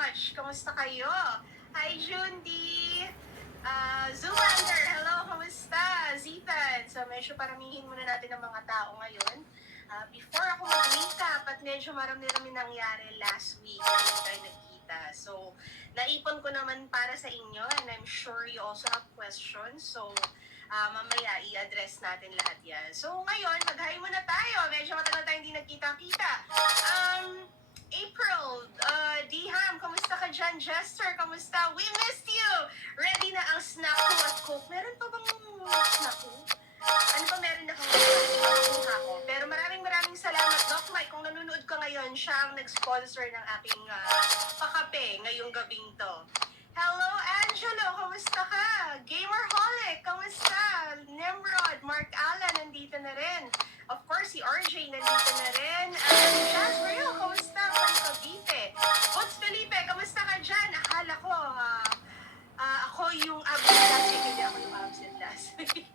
much. Kamusta kayo? Hi, Jundi! Zoolander, hello, kamusta? Zithan, so medyo paramihin muna natin ang mga tao ngayon. Before ako mag-recap at medyo marami-rami nangyari last week na hindi tayo nagkita. So, naipon ko naman para sa inyo and I'm sure you also have questions. So, mamaya i-address natin lahat yan. So, ngayon, mag-hi muna tayo. Medyo matagal tayo hindi nagkita-kita. April, Diham, kamusta ka dyan? Jester, kamusta? We missed you! Ready na ang snack ko at coke. Meron pa bang snack ko? Ano ba meron na kang ako? Pero maraming salamat, Doc Mike. Kung nanonood ka ngayon, siya ang nag-sponsor ng aking pakape ngayong gabing to. Hello, Angelo! Kamusta ka? Gamerholic! Kamusta? Nimrod, Mark Allen, nandito na rin. Of course, si RJ nandito na rin. Jasmine, kamusta? From Cavite. Boots Felipe, kamusta ka dyan? Akala ko, ako yung absent last week. Hindi ako yung absent last week.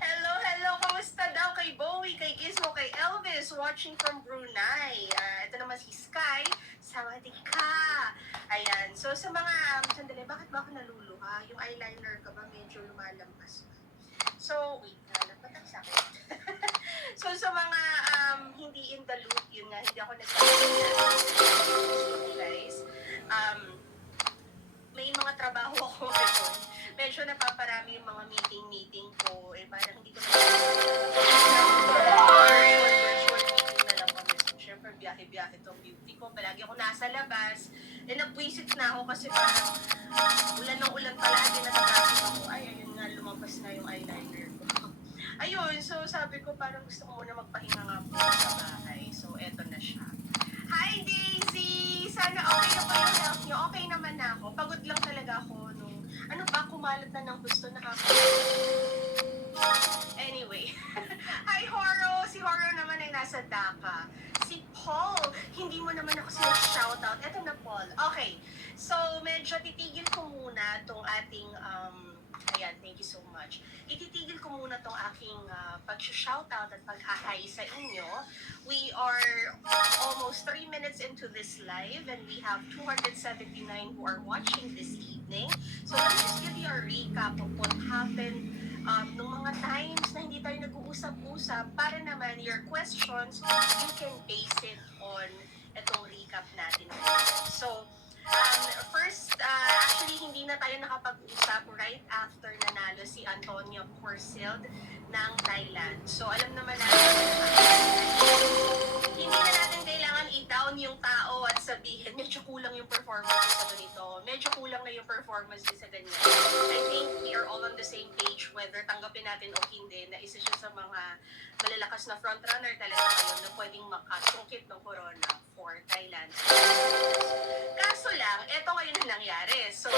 Hello, kamusta daw kay Bowie, kay Gizmo, kay Elvis, watching from Brunei. Ito naman si Sky. Sawadee ka! Ayan. So, sa mga, sandali, bakit ba ako naluluha? Yung eyeliner ka ba medyo lumalampas? So, wait, ba't ang sakit? So, sa mga hindi in the loop, yun nga, hindi ako nagsasabi guys. May mga trabaho ako ngayon. Medyo napaparami yung mga meeting ko. Parang hindi ko Siyempre, biyahe-biyahe itong beauty ko. Palagi ako nasa labas. Nagwisit na ako kasi parang ulan ng ulan palagi. Natatakot ako. Ayun nga, lumabas na yung eyeliner ko. Ayun, so sabi ko parang gusto ko muna magpahinga nga po sa bahay. So, eto na siya. Hi, Daisy! Sana okay na po yung health nyo. Okay naman na ako. Pagod lang talaga ako nung, ano ba, kumalat na ng gusto Anyway. Hi, Horo! Si Horo naman ay nasa Dhaka. Si Paul, hindi mo naman ako sila shoutout. Eto na, Paul. Okay. So, medyo titigil ko muna tong ating, ayan, thank you so much. Ititigil ko muna tong aking pag-shoutout at pag-hi sa inyo. We are almost 3 minutes into this live and we have 279 who are watching this evening. So, let me just give you a recap of what happened nung mga times na hindi tayo nag-uusap-usap para naman your questions, you can base it on itong recap natin. So, first, actually, hindi na tayo nakapag-usap right after nanalo si Antonia Porceld ng Thailand. So, alam naman natin, hindi na natin kailangan i-down yung tao at sabihin, medyo kulang yung performance sa ganito. Medyo kulang na yung performance sa ganyan. I think we are all on the same page whether tanggapin natin o hindi na isa siya sa mga malalakas na frontrunner talaga ngayon na pwedeng makasungkit ng corona for Thailand. Kaso lang, eto ngayon na nangyari. So,